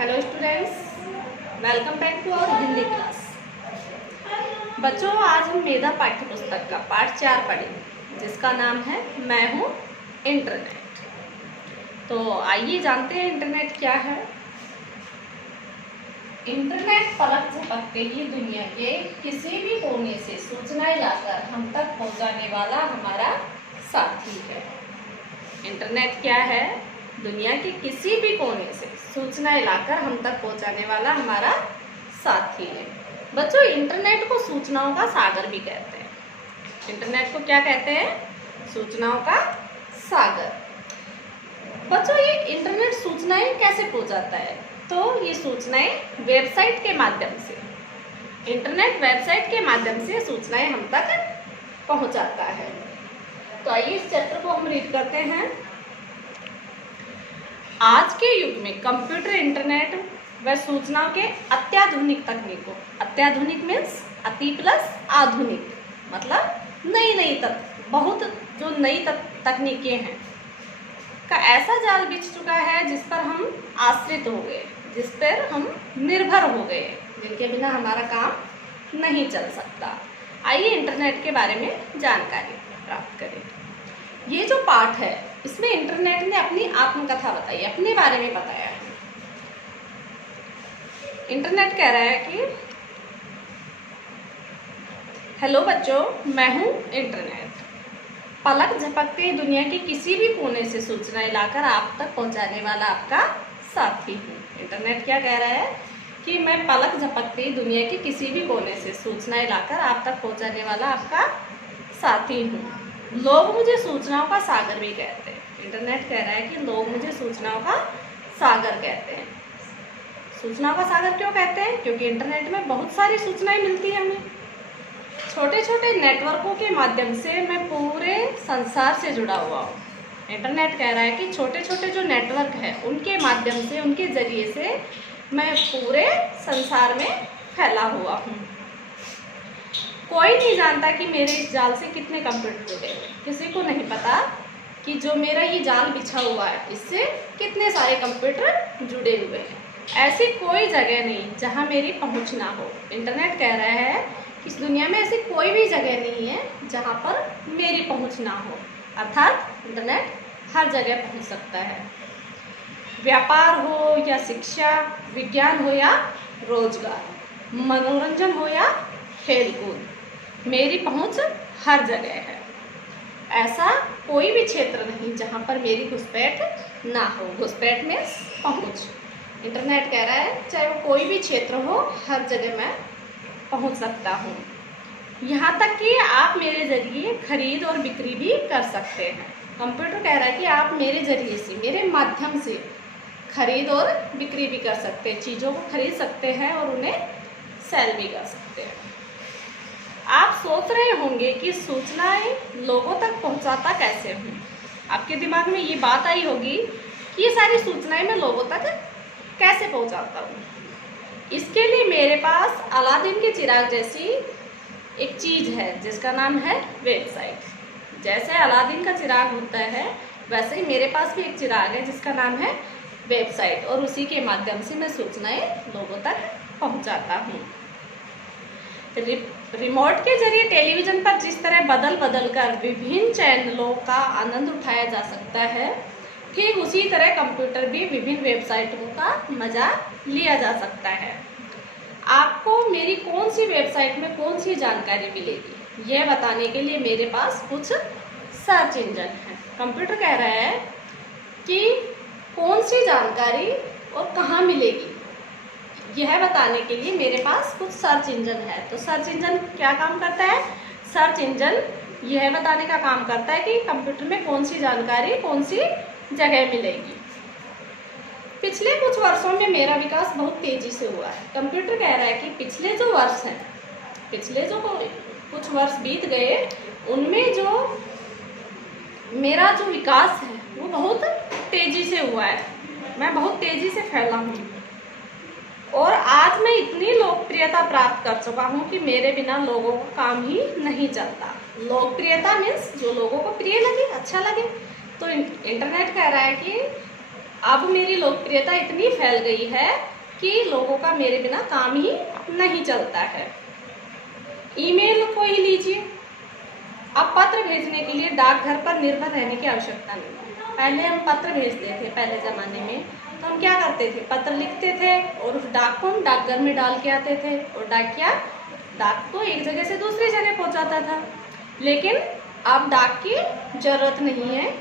Hello students, welcome back to our Hindi class. बच्चों, आज हम मेधा पाठ्य पुस्तक का पाठ 4 पढ़ेंगे जिसका नाम है मैं हूँ इंटरनेट। तो आइए जानते हैं इंटरनेट क्या है। इंटरनेट पलक झपकते ही दुनिया के किसी भी कोने से सूचनाएं लाकर हम तक पहुंचाने वाला हमारा साथी है। इंटरनेट क्या है? दुनिया के किसी भी कोने से सूचनाएं लाकर हम तक पहुंचाने वाला हमारा साथी है। बच्चों, इंटरनेट को सूचनाओं का सागर भी कहते हैं। इंटरनेट को क्या कहते हैं? सूचनाओं का सागर। बच्चों, ये इंटरनेट सूचनाएं कैसे पहुंचाता है? तो ये सूचनाएं वेबसाइट के माध्यम से, इंटरनेट वेबसाइट के माध्यम से सूचनाएं हम तक पहुंचाता है। तो आइए इस चैप्टर को हम रीड करते हैं। आज के युग में कंप्यूटर, इंटरनेट व सूचनाओं के अत्याधुनिक तकनीकों, अत्याधुनिक मीन्स अति प्लस आधुनिक, मतलब नई बहुत जो नई तकनीकें हैं का ऐसा जाल बिछ चुका है जिस पर हम आश्रित हो गए, जिस पर हम निर्भर हो गए, जिनके बिना हमारा काम नहीं चल सकता। आइए इंटरनेट के बारे में जानकारी प्राप्त करें। ये जो पाठ है इसमें इंटरनेट ने अपनी आत्मकथा बताई, अपने बारे में बताया है। इंटरनेट कह रहा है कि हेलो बच्चों, मैं हूं इंटरनेट। पलक झपकते ही दुनिया के किसी भी कोने से सूचनाएं लाकर आप तक पहुंचाने वाला आपका साथी हूँ। इंटरनेट क्या कह रहा है कि मैं पलक झपकते ही दुनिया के किसी भी कोने से सूचनाएं लाकर आप तक पहुंचाने वाला आपका साथी हूँ। लोग मुझे सूचनाओं का सागर भी कहते हैं। इंटरनेट कह रहा है कि लोग मुझे सूचनाओं का सागर कहते हैं। सूचनाओं का सागर क्यों कहते हैं? क्योंकि इंटरनेट में बहुत सारी सूचनाएं मिलती हैं हमें। छोटे छोटे नेटवर्कों के माध्यम से मैं पूरे संसार से जुड़ा हुआ हूँ। इंटरनेट कह रहा है कि छोटे छोटे जो नेटवर्क है उनके माध्यम से, उनके जरिए से मैं पूरे संसार में फैला हुआ हूँ। कोई नहीं जानता कि मेरे इस जाल से कितने कंप्यूटर जुड़े हुए, किसी को नहीं पता कि जो मेरा ये जाल बिछा हुआ है इससे कितने सारे कंप्यूटर जुड़े हुए हैं। ऐसी कोई जगह नहीं जहाँ मेरी पहुँच ना हो। इंटरनेट कह रहा है कि इस दुनिया में ऐसी कोई भी जगह नहीं है जहाँ पर मेरी पहुँच ना हो। अर्थात इंटरनेट हर जगह पहुँच सकता है। व्यापार हो या शिक्षा, विज्ञान हो या रोजगार, मनोरंजन हो या खेलकूद, मेरी पहुंच हर जगह है। ऐसा कोई भी क्षेत्र नहीं जहां पर मेरी घुसपैठ ना हो। घुसपैठ में पहुंच। इंटरनेट कह रहा है चाहे वो कोई भी क्षेत्र हो, हर जगह मैं पहुंच सकता हूं। यहाँ तक कि आप मेरे जरिए खरीद और बिक्री भी कर सकते हैं। कंप्यूटर कह रहा है कि आप मेरे जरिए से, मेरे माध्यम से खरीद और बिक्री भी कर सकते हैं, चीज़ों को खरीद सकते हैं और उन्हें सेल भी कर सकते हैं। आप सोच रहे होंगे कि सूचनाएं लोगों तक पहुंचाता कैसे हूँ। आपके दिमाग में ये बात आई होगी कि ये सारी सूचनाएं मैं लोगों तक कैसे पहुंचाता हूँ। इसके लिए मेरे पास अलादीन के चिराग जैसी एक चीज़ है जिसका नाम है वेबसाइट। जैसे अलादीन का चिराग होता है वैसे ही मेरे पास भी एक चिराग है जिसका नाम है वेबसाइट, और उसी के माध्यम से मैं सूचनाएं लोगों तक पहुंचाता हूँ। रिमोट के जरिए टेलीविज़न पर जिस तरह बदल कर विभिन्न चैनलों का आनंद उठाया जा सकता है, ठीक उसी तरह कंप्यूटर भी विभिन्न वेबसाइटों का मज़ा लिया जा सकता है। आपको मेरी कौन सी वेबसाइट में कौन सी जानकारी मिलेगी, यह बताने के लिए मेरे पास कुछ सर्च इंजन है। कंप्यूटर कह रहा है कि कौन सी जानकारी और कहाँ मिलेगी, यह बताने के लिए मेरे पास कुछ सर्च इंजन है। तो सर्च इंजन क्या काम करता है? सर्च इंजन यह बताने का काम करता है कि कंप्यूटर में कौन सी जानकारी कौन सी जगह मिलेगी। पिछले कुछ वर्षों में मेरा विकास बहुत तेजी से हुआ है। कंप्यूटर कह रहा है कि पिछले जो वर्ष हैं, पिछले जो कुछ वर्ष बीत गए, उनमें जो मेरा जो विकास है वो बहुत तेजी से हुआ है। मैं बहुत तेजी से फैला हूँ और आज मैं इतनी लोकप्रियता प्राप्त कर चुका हूँ कि मेरे बिना लोगों का काम ही नहीं चलता। लोकप्रियता मीन्स जो लोगों को प्रिय लगे, अच्छा लगे। तो इंटरनेट कह रहा है कि अब मेरी लोकप्रियता इतनी फैल गई है कि लोगों का मेरे बिना काम ही नहीं चलता है। ईमेल को ही लीजिए, अब पत्र भेजने के लिए डाकघर पर निर्भर रहने की आवश्यकता नहीं है। पहले हम पत्र भेजते थे, पहले ज़माने में तो हम क्या करते थे, पत्र लिखते थे और उस डाक को हम डाकघर में डाल के आते थे और डाकिया डाक को एक जगह से दूसरी जगह पहुंचाता था। लेकिन अब डाक की जरूरत नहीं है,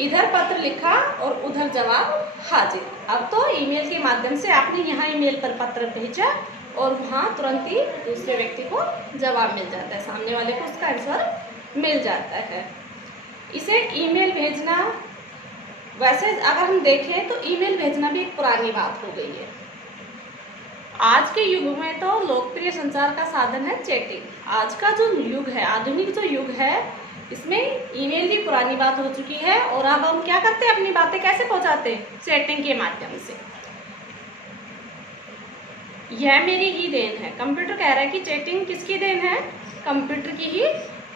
इधर पत्र लिखा और उधर जवाब हाजिर। अब तो ईमेल के माध्यम से आपने यहाँ ईमेल पर पत्र भेजा और वहाँ तुरंत ही दूसरे व्यक्ति को जवाब मिल जाता है, सामने वाले को उसका आंसर मिल जाता है। इसे ईमेल भेजना, वैसे अगर हम देखें तो ईमेल भेजना भी एक पुरानी बात हो गई है। आज के युग में तो लोकप्रिय संचार का साधन है चैटिंग। आज का जो युग है, आधुनिक जो युग है, इसमें ईमेल भी पुरानी बात हो चुकी है। और अब हम क्या करते हैं, अपनी बातें कैसे पहुंचाते हैं, चैटिंग के माध्यम से। यह मेरी ही देन है। कंप्यूटर कह रहा है कि चैटिंग किसकी देन है, कंप्यूटर की ही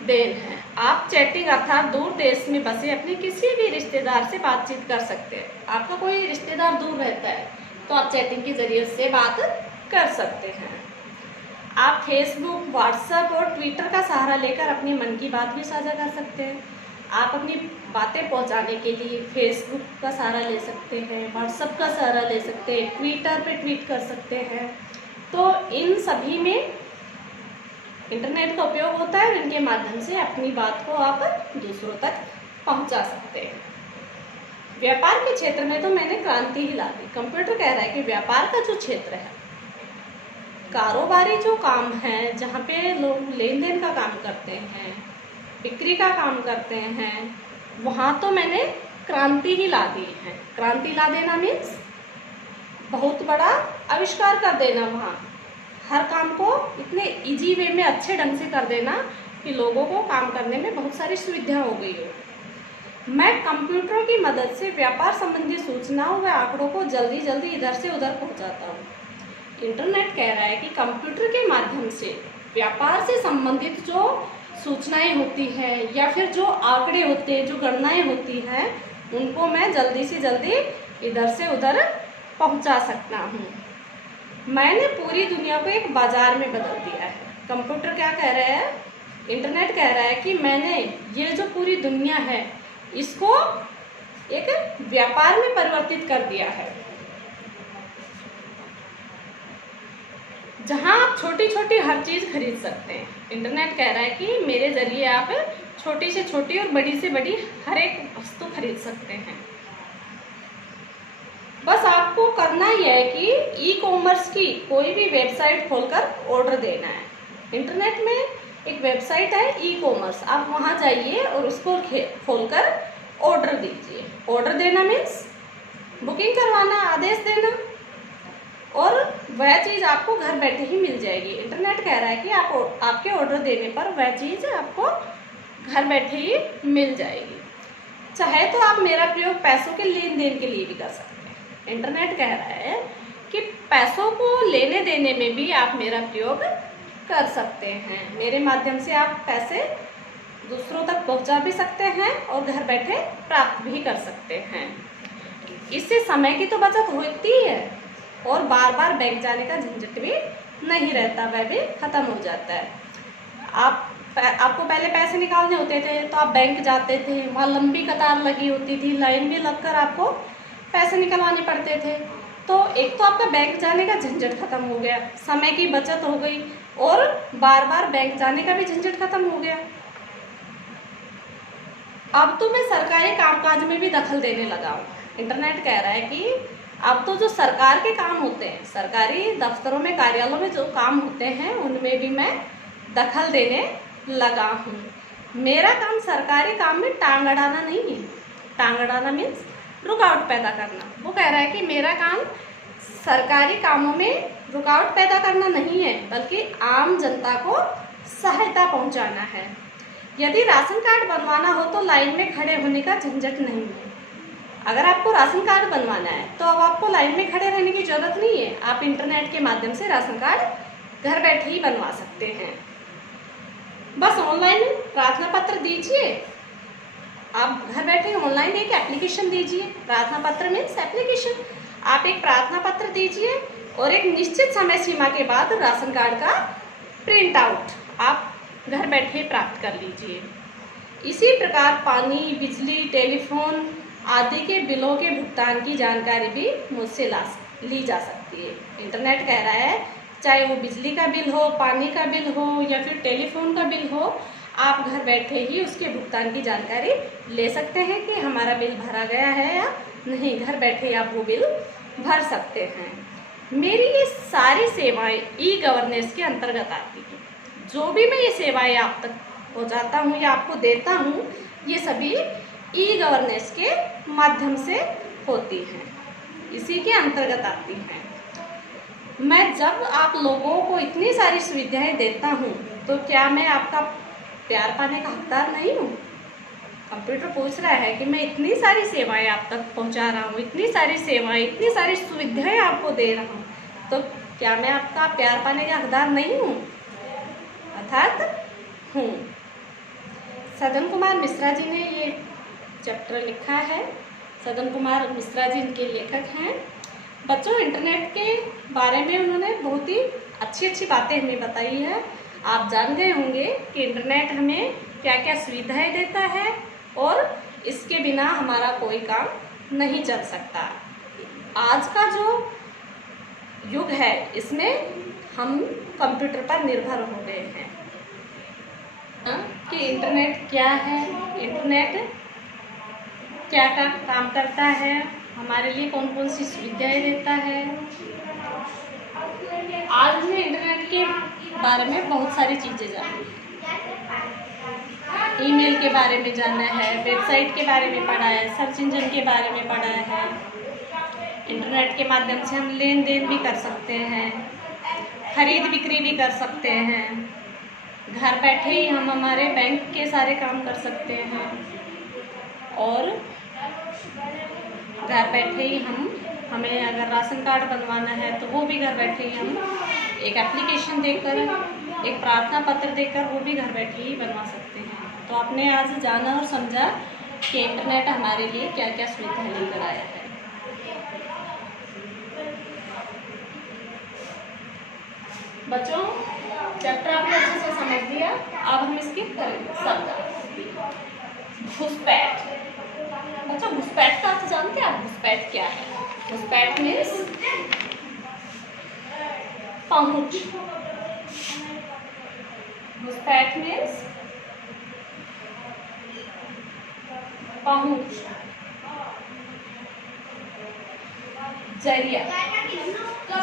देन है। आप चैटिंग अर्थात दूर देश में बसे अपने किसी भी रिश्तेदार से बातचीत कर सकते हैं। आपका कोई रिश्तेदार दूर रहता है तो आप चैटिंग के जरिए से बात कर सकते हैं। आप फेसबुक, व्हाट्सएप और ट्विटर का सहारा लेकर अपने मन की बात भी साझा कर सकते हैं। आप अपनी बातें पहुंचाने के लिए फेसबुक का सहारा ले सकते हैं, व्हाट्सएप का सहारा ले सकते हैं, ट्विटर पे ट्वीट कर सकते हैं। तो इन सभी में इंटरनेट का उपयोग होता है और इनके माध्यम से अपनी बात को आप दूसरों तक पहुंचा सकते हैं। व्यापार के क्षेत्र में तो मैंने क्रांति ही ला दी। कंप्यूटर कह रहा है कि व्यापार का जो क्षेत्र है, कारोबारी जो काम है, जहाँ पे लोग लेन देन का काम करते हैं, बिक्री का काम करते हैं, वहाँ तो मैंने क्रांति ही ला दी है। क्रांति ला देना मीन्स बहुत बड़ा आविष्कार कर देना, वहाँ हर काम को इतने इजी वे में अच्छे ढंग से कर देना कि लोगों को काम करने में बहुत सारी सुविधा हो गई हो। मैं कंप्यूटरों की मदद से व्यापार संबंधी सूचनाओं व आंकड़ों को जल्दी जल्दी इधर से उधर पहुंचाता हूँ। इंटरनेट कह रहा है कि कंप्यूटर के माध्यम से व्यापार से संबंधित जो सूचनाएं होती हैं या फिर जो आंकड़े होते हैं, जो गणनाएं होती हैं, उनको मैं जल्दी से जल्दी इधर से उधर पहुंचा सकता हूँ। मैंने पूरी दुनिया को एक बाजार में बदल दिया है। कंप्यूटर क्या कह रहा है, इंटरनेट कह रहा है कि मैंने ये जो पूरी दुनिया है इसको एक व्यापार में परिवर्तित कर दिया है, जहां आप छोटी छोटी हर चीज खरीद सकते हैं। इंटरनेट कह रहा है कि मेरे जरिए आप छोटी से छोटी और बड़ी से बड़ी हर एक वस्तु खरीद सकते हैं। बस आपको करना यह है कि ई कॉमर्स की कोई भी वेबसाइट खोलकर ऑर्डर देना है। इंटरनेट में एक वेबसाइट है ई कॉमर्स, आप वहां जाइए और उसको खोलकर ऑर्डर दीजिए। ऑर्डर देना मीन्स बुकिंग करवाना, आदेश देना, और वह चीज़ आपको घर बैठे ही मिल जाएगी। इंटरनेट कह रहा है कि आपके ऑर्डर देने पर वह चीज़ आपको घर बैठे ही मिल जाएगी। चाहे तो आप मेरा प्रयोग पैसों के लेन देन के लिए भी कर सकते हैं। इंटरनेट कह रहा है कि पैसों को लेने देने में भी आप मेरा प्रयोग कर सकते हैं। मेरे माध्यम से आप पैसे दूसरों तक पहुंचा भी सकते हैं और घर बैठे प्राप्त भी कर सकते हैं। इससे समय की तो बचत होती है और बार बार बैंक जाने का झंझट भी नहीं रहता, वह भी खत्म हो जाता है। आपको पहले पैसे निकालने होते थे तो आप बैंक जाते थे, वहाँ लंबी कतार लगी होती थी, लाइन में लगकर आपको पैसे निकलवाने पड़ते थे। तो एक तो आपका बैंक जाने का झंझट खत्म हो गया, समय की बचत हो गई और बार बार बैंक जाने का भी झंझट खत्म हो गया। अब तो मैं सरकारी कामकाज में भी दखल देने लगा हूँ। इंटरनेट कह रहा है कि अब तो जो सरकार के काम होते हैं, सरकारी दफ्तरों में, कार्यालयों में जो काम होते हैं, उनमें भी मैं दखल देने लगा हूँ। मेरा काम सरकारी काम में टांग अड़ाना नहीं है। टांग अड़ाना मीन्स रुकावट पैदा करना। वो कह रहा है कि मेरा काम सरकारी कामों में रुकावट पैदा करना नहीं है, बल्कि आम जनता को सहायता पहुंचाना है। यदि राशन कार्ड बनवाना हो तो लाइन में खड़े होने का झंझट नहीं है। अगर आपको राशन कार्ड बनवाना है तो अब आपको लाइन में खड़े रहने की जरूरत नहीं है। आप इंटरनेट के माध्यम से राशन कार्ड घर बैठे ही बनवा सकते हैं। बस ऑनलाइन प्रार्थना पत्र दीजिए आप घर बैठे ऑनलाइन एक एप्लीकेशन दीजिए। प्रार्थना पत्र मीन्स एप्लीकेशन। आप एक प्रार्थना पत्र दीजिए और एक निश्चित समय सीमा के बाद राशन कार्ड का प्रिंट आउट आप घर बैठे प्राप्त कर लीजिए। इसी प्रकार पानी, बिजली, टेलीफोन आदि के बिलों के भुगतान की जानकारी भी मुझसे ली जा सकती है। इंटरनेट कह रहा है चाहे वो बिजली का बिल हो, पानी का बिल हो या फिर टेलीफोन का बिल हो, आप घर बैठे ही उसके भुगतान की जानकारी ले सकते हैं कि हमारा बिल भरा गया है या नहीं। घर बैठे आप वो बिल भर सकते हैं। मेरी ये सारी सेवाएं ई गवर्नेंस के अंतर्गत आती हैं। जो भी मैं ये सेवाएं आप तक पहुंचाता हूँ या आपको देता हूँ, ये सभी ई गवर्नेंस के माध्यम से होती हैं, इसी के अंतर्गत आती हैं। मैं जब आप लोगों को इतनी सारी सुविधाएं देता हूँ तो क्या मैं आपका प्यार पाने का हकदार नहीं हूँ? कंप्यूटर पूछ रहा है कि मैं इतनी सारी सेवाएं आप तक पहुँचा रहा हूँ, इतनी सारी सेवाएं, इतनी सारी सुविधाएं आपको दे रहा हूँ, तो क्या मैं आपका प्यार पाने का हकदार नहीं हूँ? अर्थात हूँ। सदन कुमार मिश्रा जी ने ये चैप्टर लिखा है। सदन कुमार मिश्रा जी इनके लेखक हैं। बच्चों, इंटरनेट के बारे में उन्होंने बहुत ही अच्छी बातें हमें बताई है। आप जान गए होंगे कि इंटरनेट हमें क्या क्या सुविधाएं देता है और इसके बिना हमारा कोई काम नहीं चल सकता। आज का जो युग है इसमें हम कंप्यूटर पर निर्भर हो गए हैं कि इंटरनेट क्या है, इंटरनेट क्या काम करता है, हमारे लिए कौन कौन सी सुविधाएं देता है। आज हमने इंटरनेट के बारे में बहुत सारी चीज़ें जानी है। ईमेल के बारे में जाना है, वेबसाइट के बारे में पढ़ा है, सर्च इंजन के बारे में पढ़ा है। इंटरनेट के माध्यम से हम लेन देन भी कर सकते हैं, खरीद बिक्री भी कर सकते हैं। घर बैठे ही हम हमारे बैंक के सारे काम कर सकते हैं और घर बैठे ही हमें अगर राशन कार्ड बनवाना है तो वो भी घर बैठे ही हम एक एप्लीकेशन देकर, एक प्रार्थना पत्र देकर वो भी घर बैठे ही बनवा सकते हैं। तो आपने आज जाना और समझा कि इंटरनेट हमारे लिए क्या क्या सुविधाएं लेकर आया है। बच्चों, चैप्टर आपने अच्छे से समझ लिया। अब हम इसकी करेंगे घुसपैठ। बच्चों, घुसपैठ का अर्थ जानते हैं आप? घुसपैठ क्या है? घुसपैठ मीन्स पहुंच। घुसपैठ मीन्स पहुंच। जरिया,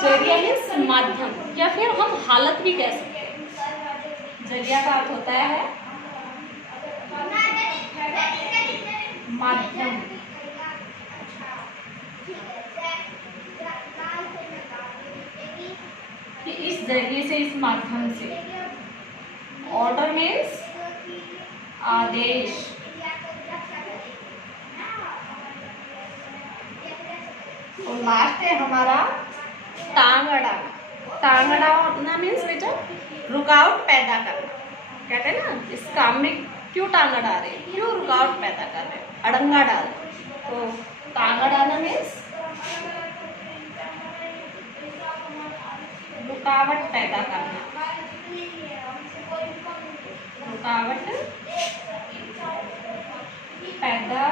जरिया मीन्स माध्यम या फिर हम हालत भी कह सकते हैं। जरिया का अर्थ होता है माध्यम। कि इस जरिए से, इस माध्यम से। ऑर्डर मीन्स आदेश। और लास्ट है हमारा टांग अड़ाना। टांग अड़ाना मीन्स बेटा रुकावट पैदा करना। कहते हैं ना इस काम में क्यों टांग अड़ा रहे, क्यों रुकावट पैदा कर रहे, अड़ंगा डाल। तो टांग अड़ाना मीन्स रुकावट पैदा करना। रुकावट पैदा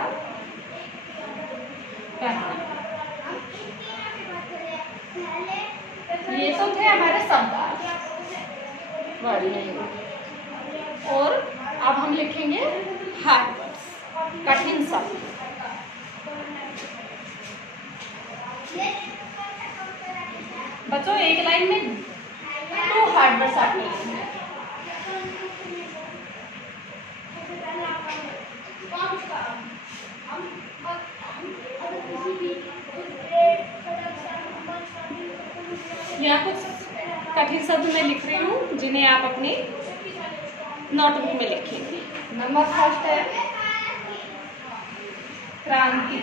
करना। ये तो थे हमारे शब्द और अब हम लिखेंगे हार्ड वर्ड्स, कठिन शब्द। बच्चों, एक लाइन में 2 हार्ड वर्ड्स आपने लिखने हैं। यहाँ कुछ कठिन शब्द मैं लिख रही हूँ जिन्हें आप अपनी नोटबुक में लिखेंगे। नंबर फर्स्ट है क्रांति।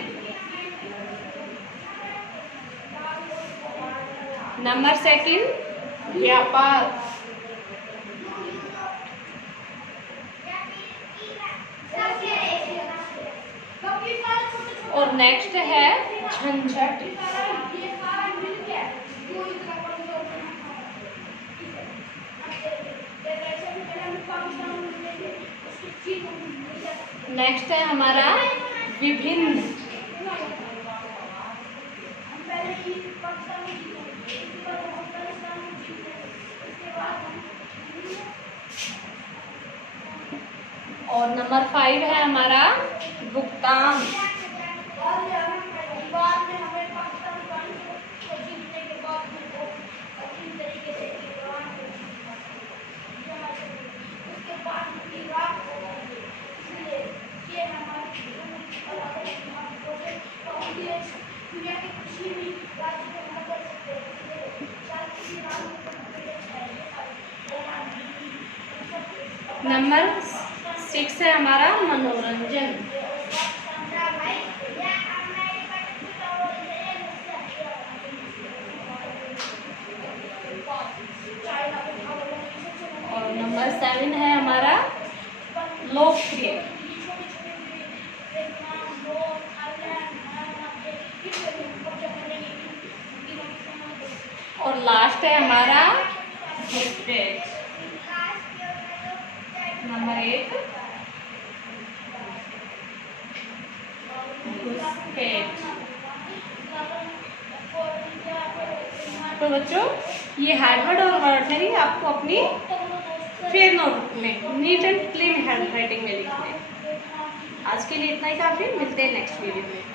नंबर सेकंड व्यापार। और नेक्स्ट है झंझट। नेक्स्ट है हमारा विभिन्न। और नंबर 5 है हमारा भुगतान। नंबर 6 है हमारा मनोरंजन। और नंबर 7 है हमारा लोकप्रिय। और लास्ट है हमारा घुसपैठ। नंबर 8 घुसपैठ। तो बच्चों ये हैंडवर्ड और वर्ड है आपको अपनी फेयर नोट में neat and clean hand writing में लिखना है। आज के लिए इतना ही काफी, मिलते हैं नेक्स्ट वीडियो में।